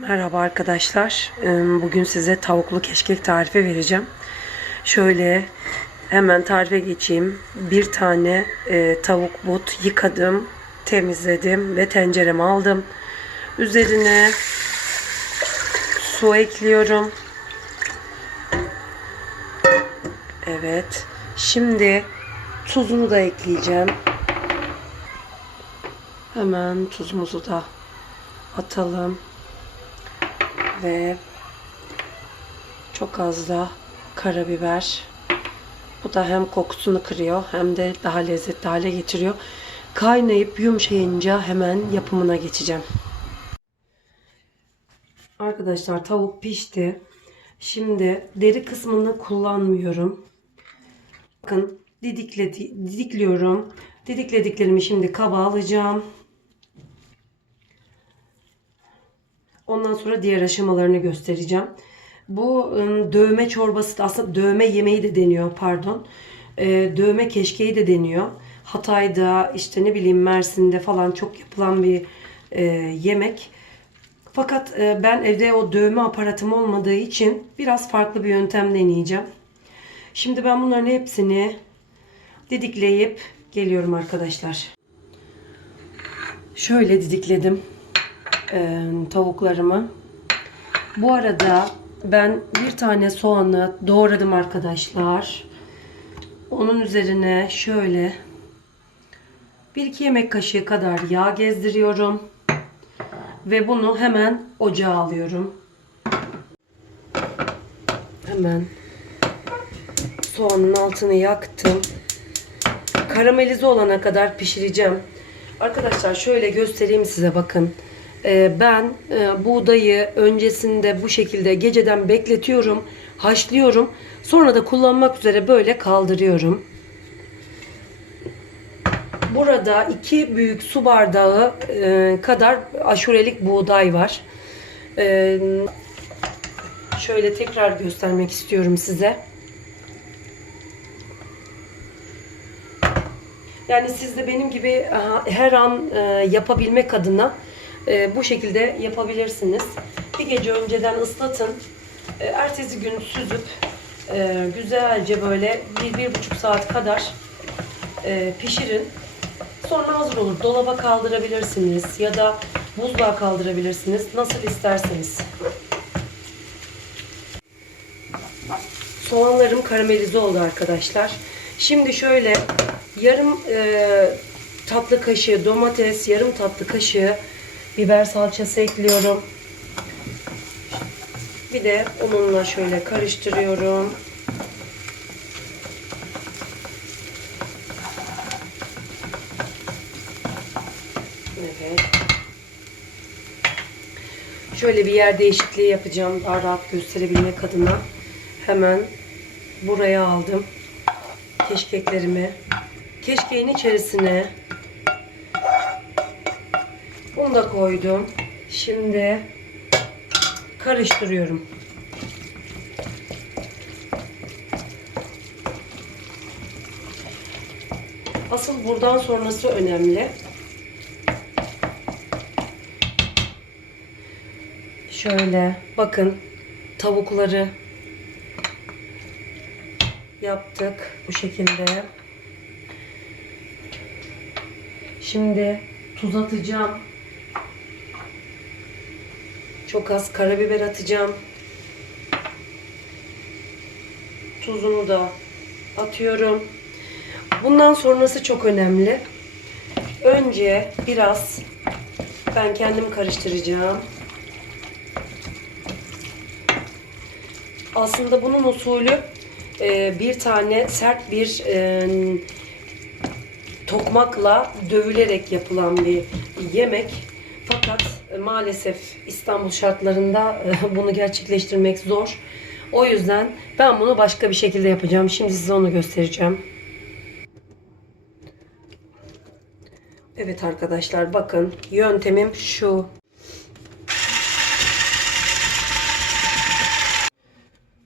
Merhaba arkadaşlar. Bugün size tavuklu keşkek tarifi vereceğim. Şöyle hemen tarife geçeyim. Bir tane e, tavuk but yıkadım, temizledim ve tencereme aldım. Üzerine su ekliyorum. Evet. Şimdi tuzunu da ekleyeceğim. Hemen tuzumuzu da atalım ve çok az da karabiber. Bu da hem kokusunu kırıyor hem de daha lezzetli hale getiriyor. Kaynayıp yumuşayınca hemen yapımına geçeceğim. Arkadaşlar tavuk pişti. Şimdi deri kısmını kullanmıyorum. Bakın didikledi, didikliyorum. Didiklediklerimi şimdi kaba alacağım. Ondan sonra diğer aşamalarını göstereceğim. Bu dövme çorbası da aslında dövme yemeği de deniyor pardon. Dövme keşkeği de deniyor. Hatay'da işte ne bileyim Mersin'de falan çok yapılan bir yemek. Fakat ben evde o dövme aparatım olmadığı için biraz farklı bir yöntem deneyeceğim. Şimdi ben bunların hepsini didikleyip geliyorum arkadaşlar. Şöyle didikledim e, tavuklarımı. Bu arada ben bir tane soğanı doğradım arkadaşlar. Onun üzerine şöyle 1-2 yemek kaşığı kadar yağ gezdiriyorum. Ve bunu hemen ocağa alıyorum. Hemen soğanın altını yaktım. Karamelize olana kadar pişireceğim. Arkadaşlar şöyle göstereyim size bakın. Ee, ben e, buğdayı öncesinde bu şekilde geceden bekletiyorum, haşlıyorum. Sonra da kullanmak üzere böyle kaldırıyorum. Burada iki büyük su bardağı e, kadar aşurelik buğday var. E, şöyle tekrar göstermek istiyorum size. Yani siz de benim gibi her an yapabilmek adına e, bu şekilde yapabilirsiniz. Bir gece önceden ıslatın. E, ertesi gün süzüp e, güzelce böyle bir, bir buçuk saat kadar e, pişirin. Sonra hazır olur. Dolaba kaldırabilirsiniz ya da buzluğa kaldırabilirsiniz. Nasıl isterseniz. Soğanlarım karamelize oldu arkadaşlar. Şimdi şöyle yarım e, tatlı kaşığı domates, yarım tatlı kaşığı biber salçası ekliyorum. Bir de onunla şöyle karıştırıyorum. Evet. Şöyle bir yer değişikliği yapacağım daha rahat gösterebilmek adına. Hemen buraya aldım keşkeklerimi. Keşkeğin içerisine bunu da koydum. Şimdi karıştırıyorum. Asıl buradan sonrası önemli. Şöyle bakın tavukları yaptık bu şekilde. Şimdi tuz atacağım. Çok az karabiber atacağım. Tuzunu da atıyorum. Bundan sonrası çok önemli. Önce biraz ben kendim karıştıracağım. Aslında bunun usulü e, bir tane sert bir e, tokmakla dövülerek yapılan bir yemek. Fakat e, maalesef İstanbul şartlarında e, bunu gerçekleştirmek zor. O yüzden ben bunu başka bir şekilde yapacağım. Şimdi size onu göstereceğim. Evet arkadaşlar bakın yöntemim şu.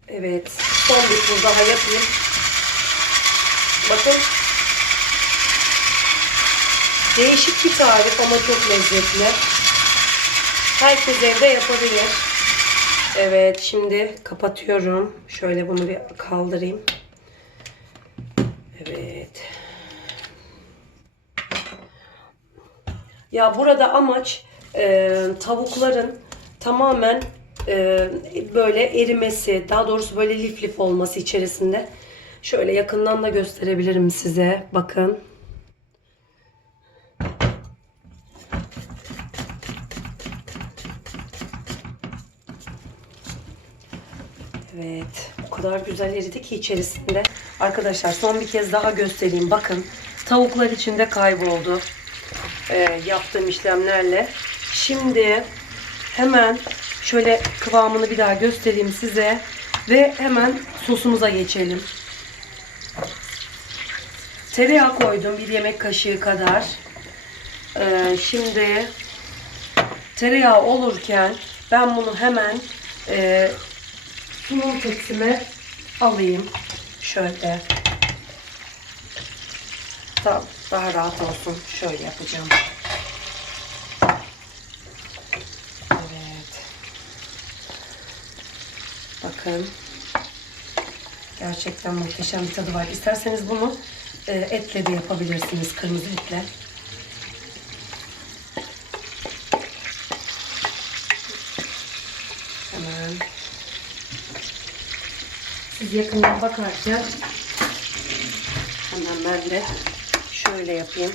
Evet son bir tur daha yapayım. Bakın Değişik bir tarif ama çok lezzetli. herkes evde yapabilir. Evet şimdi kapatıyorum. Şöyle bunu bir kaldırayım. Evet. Ya burada amaç e, tavukların tamamen e, böyle erimesi, daha doğrusu böyle lif lif olması içerisinde. Şöyle yakından da gösterebilirim size. Bakın. Evet. O kadar güzel eridi ki içerisinde. Arkadaşlar son bir kez daha göstereyim. Bakın. Tavuklar içinde kayboldu. Ee, yaptığım işlemlerle. Şimdi hemen şöyle kıvamını bir daha göstereyim size. Ve hemen sosumuza geçelim. Tereyağı koydum bir yemek kaşığı kadar. Ee, şimdi tereyağı olurken ben bunu hemen e, sunum tepsime alayım. Şöyle. Daha, daha rahat olsun. Şöyle yapacağım. Evet. Bakın. Gerçekten muhteşem bir tadı var. İsterseniz bunu e, etle de yapabilirsiniz. Kırmızı etle. Hemen yakından bakarken hemen ben de şöyle yapayım.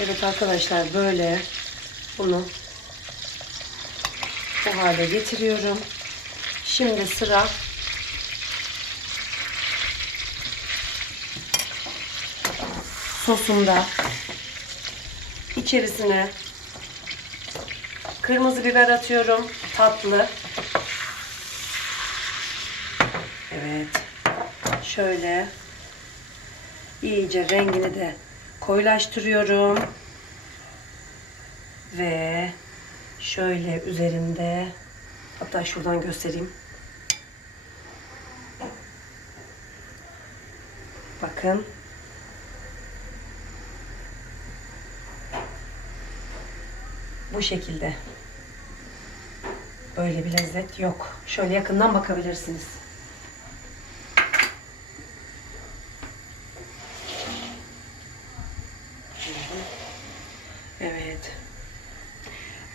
Evet arkadaşlar böyle bunu bu hale getiriyorum. Şimdi sıra sosumda içerisine kırmızı biber atıyorum tatlı. Evet şöyle. İyice rengini de koyulaştırıyorum. Ve şöyle üzerinde hatta şuradan göstereyim. Bakın. Bu şekilde böyle bir lezzet yok şöyle yakından bakabilirsiniz Evet.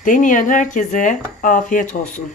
Deneyen herkese afiyet olsun.